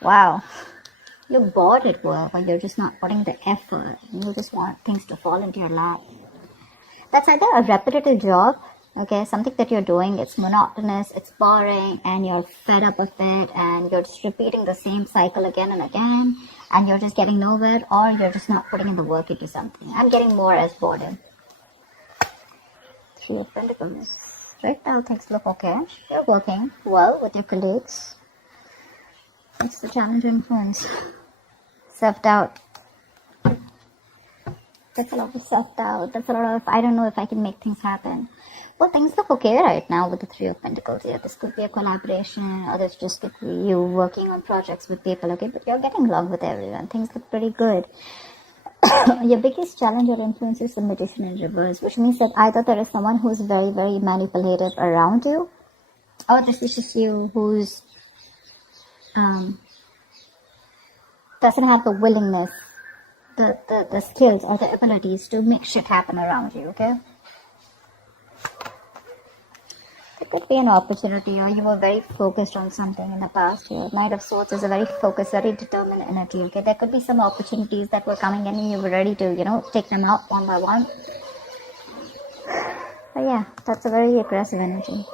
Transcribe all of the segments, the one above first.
Wow. You're bored at work, or you're just not putting the effort. You just want things to fall into your lap. That's either a repetitive job, okay, something that you're doing, it's monotonous, it's boring, and you're fed up with it, and you're just repeating the same cycle again and again, and you're just getting nowhere, or you're just not putting in the work into something. I'm getting more as boredom. Three of Pentacles. Right now things look okay. You're working well with your colleagues. It's the challenge and influence. Self-doubt. That's a lot of self-doubt. That's a lot of, I don't know if I can make things happen. Well, things look okay right now with the Three of Pentacles here. This could be a collaboration, or this just could be you working on projects with people, okay? But you're getting along with everyone. Things look pretty good. Your biggest challenge or influence is the Magician in reverse, which means that either there is someone who's very, very manipulative around you, or this is just you who's doesn't have the willingness, the skills or the abilities to make shit happen around you, okay? There could be an opportunity, or you were very focused on something in the past here. Knight of Swords is a very focused, very determined energy, okay? There could be some opportunities that were coming in and you were ready to, take them out one by one. But yeah, that's a very aggressive energy.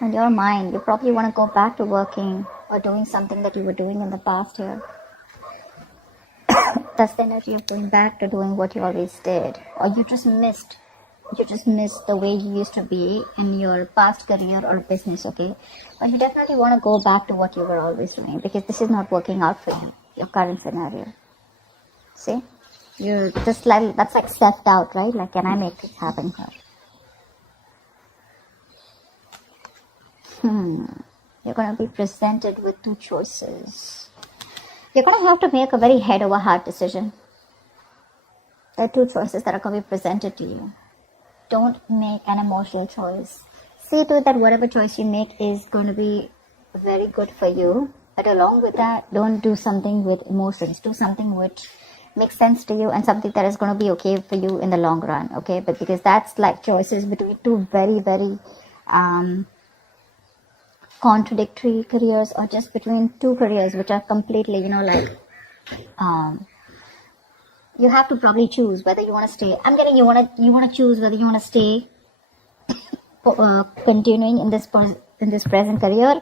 And your mind, you probably want to go back to working or doing something that you were doing in the past here. That's the energy of going back to doing what you always did. Or you just missed the way you used to be in your past career or business, okay? But you definitely want to go back to what you were always doing, because this is not working out for you, your current scenario. See? You're just like, that's like self-doubt, right? Like, can I make this happen here? You're going to be presented with two choices. You're going to have to make a very head-over-heart decision. There are two choices that are going to be presented to you. Don't make an emotional choice. See to it that whatever choice you make is going to be very good for you. But along with that, don't do something with emotions. Do something which makes sense to you and something that is going to be okay for you in the long run, okay? But because that's like choices between two very, very contradictory careers, or just between two careers which are completely, you have to probably choose whether you want to stay. I'm getting you want to choose whether you want to stay continuing in this present career,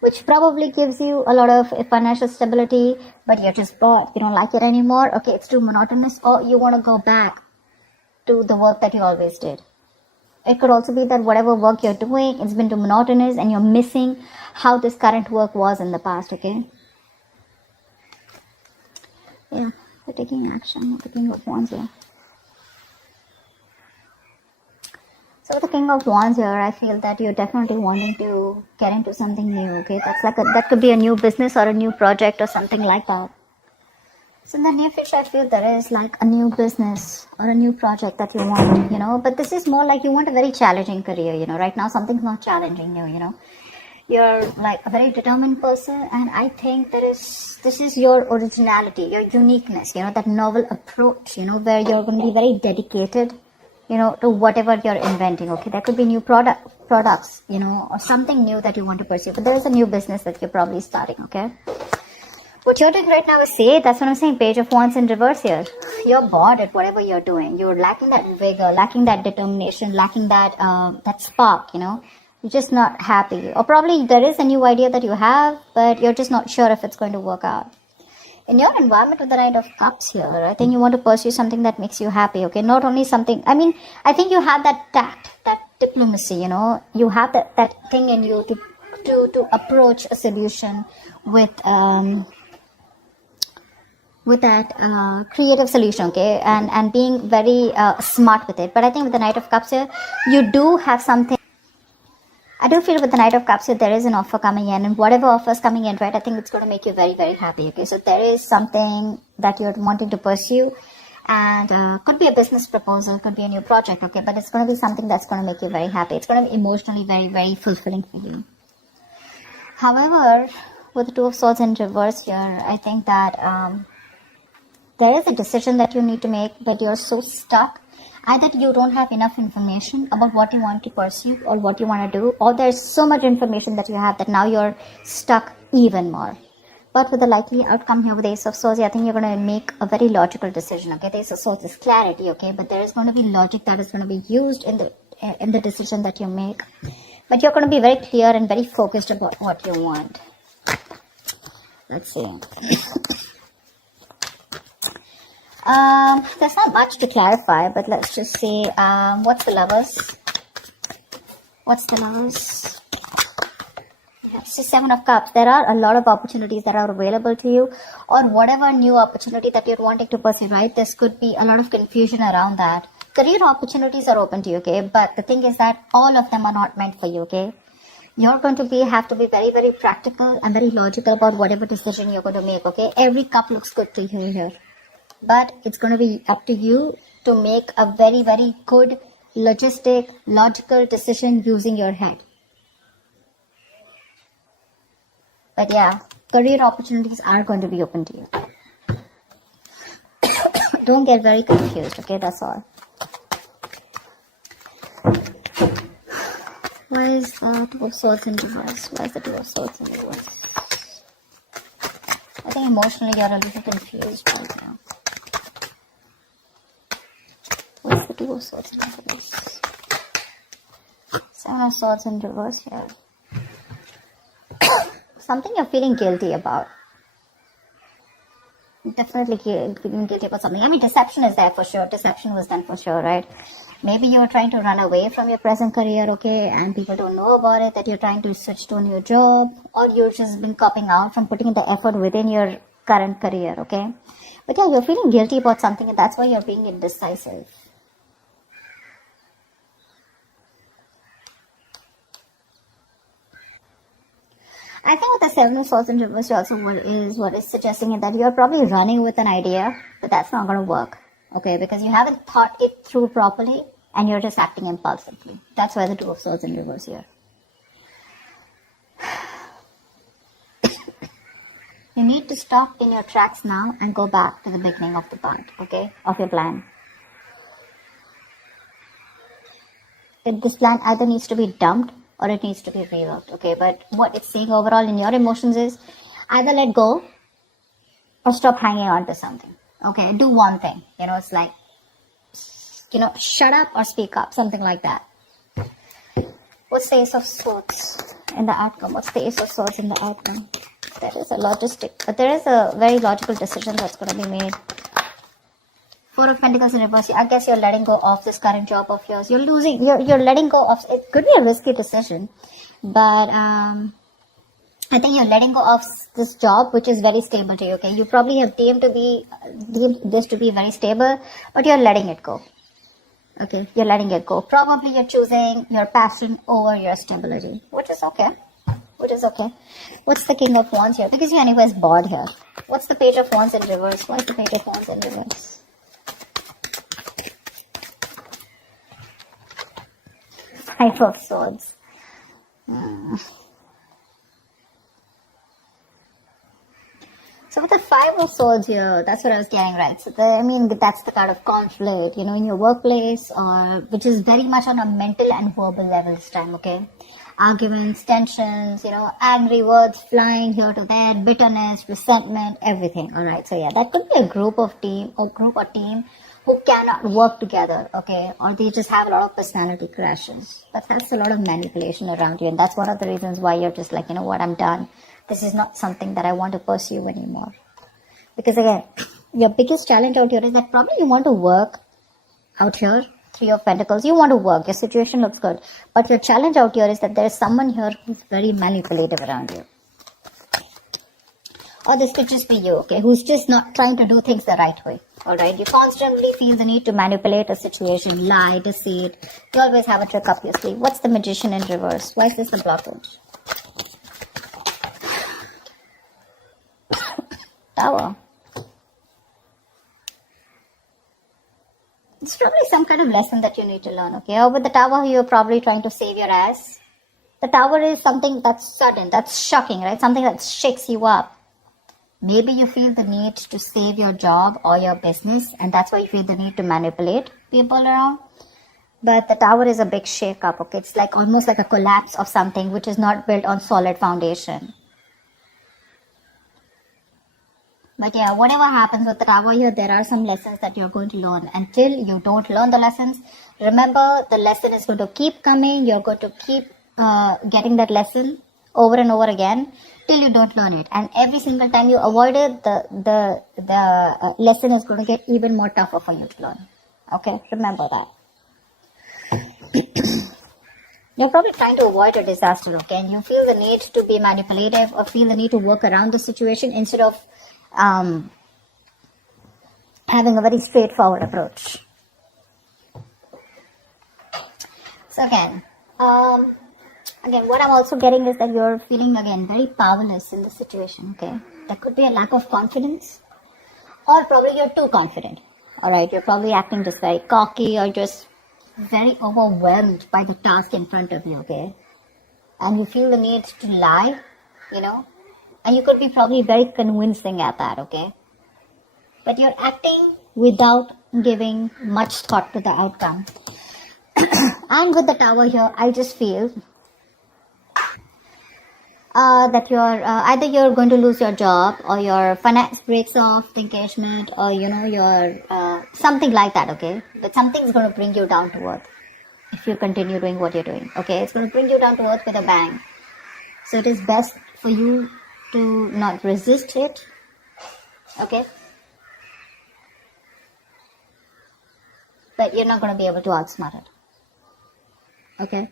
which probably gives you a lot of financial stability, but you're just bored. You don't like it anymore. Okay, it's too monotonous, or you want to go back to the work that you always did. It could also be that whatever work you're doing, it's been too monotonous and you're missing how this current work was in the past, okay? Yeah, we're taking action with the King of Wands here. So with the King of Wands here, I feel that you're definitely wanting to get into something new, okay? That's like that could be a new business or a new project or something like that. So in the near future, I feel there is like a new business or a new project that you want, but this is more like you want a very challenging career, right now something's not challenging you, You're like a very determined person, and I think this is your originality, your uniqueness, that novel approach, where you're going to be very dedicated, to whatever you're inventing, okay? There could be new products, or something new that you want to pursue, but there is a new business that you're probably starting, okay? What you're doing right now is that's what I'm saying, Page of Wands in reverse here. You're bored at whatever you're doing. You're lacking that vigor, lacking that determination, lacking that spark, You're just not happy. Or probably there is a new idea that you have, but you're just not sure if it's going to work out. In your environment with the Knight of Cups here, I think you want to pursue something that makes you happy, okay? Not only something, I think you have that tact, that diplomacy, You have that thing in you to approach a solution with that creative solution, okay, and being very smart with it. But I think with the Knight of Cups here, you do have something. I do feel with the Knight of Cups here, there is an offer coming in, and whatever offer is coming in, right, I think it's going to make you very, very happy, okay? So there is something that you're wanting to pursue, and could be a business proposal, could be a new project, okay, but it's going to be something that's going to make you very happy. It's going to be emotionally very, very fulfilling for you. However, with the Two of Swords in reverse here, I think that there is a decision that you need to make, but you're so stuck. Either you don't have enough information about what you want to pursue or what you want to do, or there's so much information that you have that now you're stuck even more. But with the likely outcome here with the Ace of Swords, I think you're going to make a very logical decision, okay? The Ace of Swords is clarity, okay? But there is going to be logic that is going to be used in the decision that you make. But you're going to be very clear and very focused about what you want. Let's see. There's not much to clarify, but let's just see. What's the Lovers? What's the Lovers? It's just Seven of Cups. There are a lot of opportunities that are available to you, or whatever new opportunity that you're wanting to pursue, right? This could be a lot of confusion around that. Career opportunities are open to you, okay? But the thing is that all of them are not meant for you, okay? You're going to have to be very, very practical and very logical about whatever decision you're going to make, okay? Every cup looks good to you here. But it's going to be up to you to make a very, very good, logical decision using your head. But yeah, career opportunities are going to be open to you. Don't get very confused, okay? That's all. Why is the Two of Swords in reverse? Why is the Two of Swords in reverse? I think emotionally you're a little confused right now. What's the Two of Swords in reverse? Seven of Swords in reverse here. Something you're feeling guilty about. Definitely feeling guilty about something. I mean, deception is there for sure. Deception was done for sure, right? Maybe you're trying to run away from your present career, okay, and people don't know about it, that you're trying to switch to a new job, or you've just been copping out from putting in the effort within your current career, okay? But yeah, you're feeling guilty about something, and that's why you're being indecisive. I think with the Seven of Swords in reverse also what is suggesting is that you're probably running with an idea, but that's not going to work, okay? Because you haven't thought it through properly and you're just acting impulsively. That's why the Two of Swords in reverse here. You need to stop in your tracks now and go back to the beginning of the part, okay? Of your plan. This plan either needs to be dumped or it needs to be reworked, okay? But what it's saying overall in your emotions is either let go or stop hanging on to something, okay? Do one thing, it's like, shut up or speak up, something like that. What's the Ace of Swords in the outcome? What's the Ace of Swords in the outcome? There is a very logical decision that's going to be made. Four of Pentacles in reverse. I guess you're letting go of this current job of yours. You're letting go of, it could be a risky decision, but I think you're letting go of this job, which is very stable to you, okay? You probably have deemed this to be very stable, but you're letting it go, okay? You're letting it go. Probably you're choosing your passion over your stability, which is okay. What's the King of Wands here? Because you're anyways bored here. What's the Page of Wands in reverse? Why is the Page of Wands in reverse? Five of Swords. So with the Five of Swords here, that's what I was getting, right? So that's the kind of conflict, in your workplace, or which is very much on a mental and verbal level this time, okay? Arguments, tensions, angry words flying here to there, bitterness, resentment, everything, alright? So yeah, that could be a group or team who cannot work together, okay? Or they just have a lot of personality crashes. But that's a lot of manipulation around you, and that's one of the reasons why you're just like, what, I'm done. This is not something that I want to pursue anymore. Because again, your biggest challenge out here is that probably you want to work out here. Three of Pentacles, you want to work, your situation looks good. But your challenge out here is that there is someone here who's very manipulative around you. Or this could just be you, okay, who's just not trying to do things the right way, alright? You constantly feel the need to manipulate a situation, lie, deceit. You always have a trick up your sleeve. What's the Magician in reverse? Why is this the blockage? Tower. It's probably some kind of lesson that you need to learn, okay? Or with the Tower, you're probably trying to save your ass. The Tower is something that's sudden, that's shocking, right? Something that shakes you up. Maybe you feel the need to save your job or your business, and that's why you feel the need to manipulate people around. But the Tower is a big shake-up, okay? It's like almost like a collapse of something which is not built on solid foundation. But yeah, whatever happens with the Tower here, there are some lessons that you're going to learn. Until you don't learn the lessons, remember the lesson is going to keep coming. You're going to keep getting that lesson over and over again till you don't learn it. And every single time you avoid it, the lesson is going to get even more tougher for you to learn. Okay, remember that. You're probably trying to avoid a disaster, okay? And you feel the need to be manipulative or feel the need to work around the situation instead of having a very straightforward approach. So again, what I'm also getting is that you're feeling again very powerless in the situation, okay? There could be a lack of confidence, or probably you're too confident. Alright, you're probably acting just very cocky or just very overwhelmed by the task in front of you, okay? And you feel the need to lie, and you could be probably very convincing at that, okay? But you're acting without giving much thought to the outcome. And with the Tower here, I just feel that you're either you're going to lose your job, or your finance breaks off the engagement, or your something like that, okay? But something's going to bring you down to earth if you continue doing what you're doing, okay? It's going to bring you down to earth with a bang. So it is best for you to not resist it, okay? But you're not going to be able to outsmart it, okay?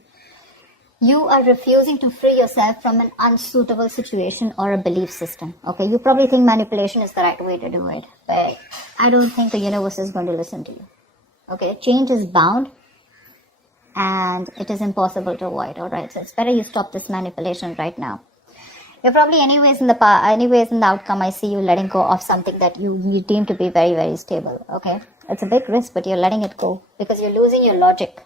You are refusing to free yourself from an unsuitable situation or a belief system, okay? You probably think manipulation is the right way to do it, but I don't think the universe is going to listen to you, okay? Change is bound, and it is impossible to avoid, alright? So it's better you stop this manipulation right now. You're probably anyways in the outcome, I see you letting go of something that you deem to be very, very stable, okay? It's a big risk, but you're letting it go because you're losing your logic.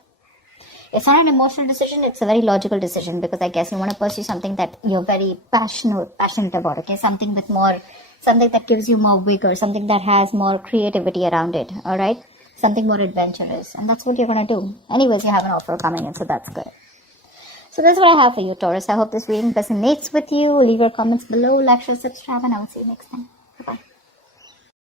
It's not an emotional decision, it's a very logical decision, because I guess you want to pursue something that you're very passionate about, okay? Something that gives you more vigor, something that has more creativity around it, alright? Something more adventurous, and that's what you're going to do. Anyways, you have an offer coming in, so that's good. So that's what I have for you, Taurus. I hope this reading resonates with you. Leave your comments below, like, share, subscribe, and I will see you next time.